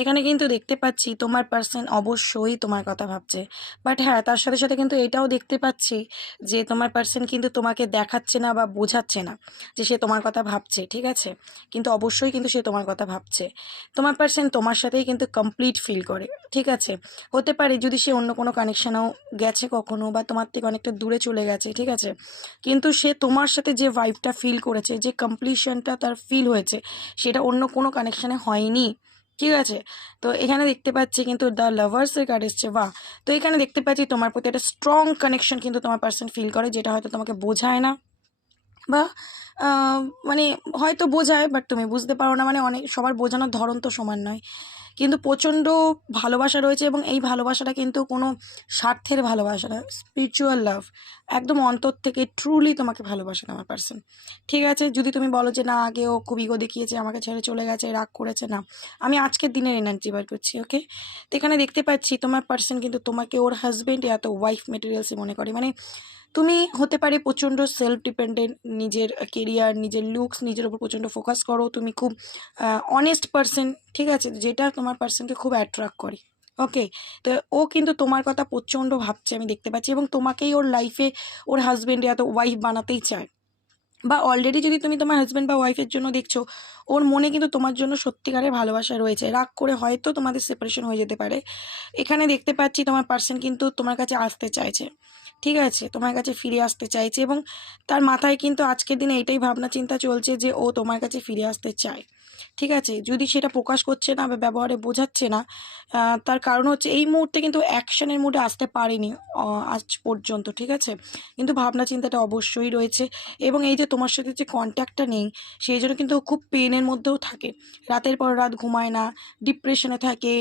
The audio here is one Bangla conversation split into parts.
এখানে কিন্তু দেখতে পাচ্ছি তোমার পার্সন অবশ্যই তোমার কথা ভাবছে, বাট হ্যাঁ তার সাথে সাথে কিন্তু এটাও দেখতে পাচ্ছি যে তোমার পার্সন কিন্তু তোমাকে দেখাচ্ছে না বা বোঝাচ্ছে না যে সে তোমার কথা ভাবছে, ঠিক আছে? কিন্তু অবশ্যই কিন্তু সে তোমার কথা ভাবছে। তোমার পার্সন তোমার সাথেই কিন্তু কমপ্লিট ফিল করে, ঠিক আছে? হতে পারে যদি সে অন্য কোনো কানেকশানেও গেছে কখনো বা তোমার থেকে অনেকটা দূরে চলে গেছে, ঠিক আছে, কিন্তু সে তোমার সাথে যে ভাইবটা ফিল করেছে, যে কমপ্লিশনটা তার ফিল হয়েছে, সেটা অন্য কোনো কানেকশানে হয়নি, ঠিক আছে? তো এখানে দেখতে পাচ্ছি কিন্তু দ্য লাভার্সের কার্ড এসছে, বাহ! তো এখানে দেখতে পাচ্ছি তোমার প্রতি একটা স্ট্রং কানেকশন কিন্তু তোমার পার্সন ফিল করে, যেটা হয়তো তোমাকে বোঝায় না বা মানে হয়তো বোঝায় বাট তুমি বুঝতে পারো না, মানে অনেক সবার বোঝানোর ধরন তো সমান নয়। কিন্তু প্রচণ্ড ভালোবাসা রয়েছে এবং এই ভালোবাসাটা কিন্তু কোনো স্বার্থের ভালোবাসা না, স্পিরিচুয়াল লাভ। একদম অন্তর থেকে ট্রুলি তোমাকে ভালোবাসে আমার পার্সন, ঠিক আছে? যদি তুমি বলো যে না আগেও খুব ইগো দেখিয়েছে, আমাকে ছেড়ে চলে গেছে, রাগ করেছে, না, আমি আজকের দিনের এনার্জি বার করছি, ওকে? তো এখানে দেখতে পাচ্ছি তোমার পার্সন কিন্তু তোমাকে ওর হাজব্যান্ড এত ওয়াইফ মেটেরিয়ালসই মনে করে। মানে তুমি হতে পারে প্রচণ্ড সেলফ ডিপেন্ডেন্ট, নিজের কেরিয়ার, নিজের লুকস, নিজের উপর প্রচণ্ড ফোকাস করো, তুমি খুব অনেস্ট পার্সন, ঠিক আছে, যেটা তোমার পার্সনকে খুব অ্যাট্রাক্ট করে, ওকে? তো ও কিন্তু তোমার কথা প্রচণ্ড ভাবছে আমি দেখতে পাচ্ছি, এবং তোমাকেই ওর লাইফে ওর হাজব্যান্ডে এত ওয়াইফ বানাতেই চায়। বা অলরেডি যদি তুমি তোমার হাজব্যান্ড বা ওয়াইফের জন্য দেখছো, ওর মনে কিন্তু তোমার জন্য সত্যিকারের ভালোবাসা রয়েছে, রাগ করে হয়তো তোমাদের সেপারেশন হয়ে যেতে পারে। এখানে দেখতে পাচ্ছি তোমার পার্সন কিন্তু তোমার কাছে আসতে চাইছে, ঠিক আছে, তোমার কাছে ফিরে আসতে চাইছে, এবং তার মাথায় কিন্তু আজকের দিনে এটাই ভাবনা চিন্তা চলছে যে ও তোমার কাছে ফিরে আসতে চায়, ঠিক আছে? যদি সেটা প্রকাশ করছে না বা ব্যবহারে বোঝাচ্ছে না, তার কারণ হচ্ছে এই মুহূর্তে কিন্তু অ্যাকশনের মুডে আসতে পারেনি আজ পর্যন্ত, ঠিক আছে? কিন্তু ভাবনা চিন্তাটা অবশ্যই রয়েছে, এবং এই যে তোমার সাথে যে কন্ট্যাক্টটা নেই, সেই জন্য কিন্তু ও খুব পেনের মধ্যেও থাকে, রাতের পর রাত ঘুমায় না, ডিপ্রেশনে থাকে,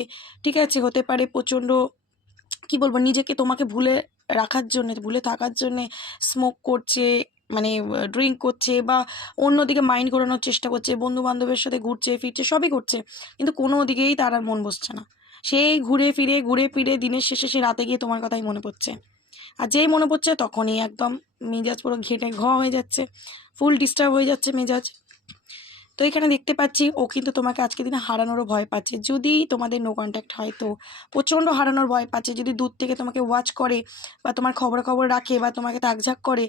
ঠিক আছে? হতে পারে প্রচণ্ড কি বলবো, নিজেকে তোমাকে ভুলে রাখার জন্যে, ভুলে থাকার জন্যে স্মোক করছে, মানে ড্রিঙ্ক করছে বা অন্যদিকে মাইন্ড ঘোরানোর চেষ্টা করছে, বন্ধু বান্ধবের সাথে ঘুরছে ফিরছে, সবই করছে, কিন্তু কোনো দিকেই তার আর মন বসছে না। সেই ঘুরে ফিরে দিনের শেষে সে রাতে গিয়ে তোমার কথাই মনে পড়ছে, আর যেই মনে পড়ছে তখনই একদম মেজাজ পুরো ঘেঁটে হয়ে যাচ্ছে, ফুল ডিস্টার্ব হয়ে যাচ্ছে মেজাজ। তো এখানে দেখতে পাচ্ছি ও কিন্তু তোমাকে আজকে দিনে হারানোরও ভয় পাচ্ছে, যদি তোমাদের নো কন্ট্যাক্ট হয় তো প্রচণ্ড হারানোর ভয় পাচ্ছে, যদি দূর থেকে তোমাকে ওয়াচ করে বা তোমার খবর রাখে বা তোমাকে তাকঝাক করে,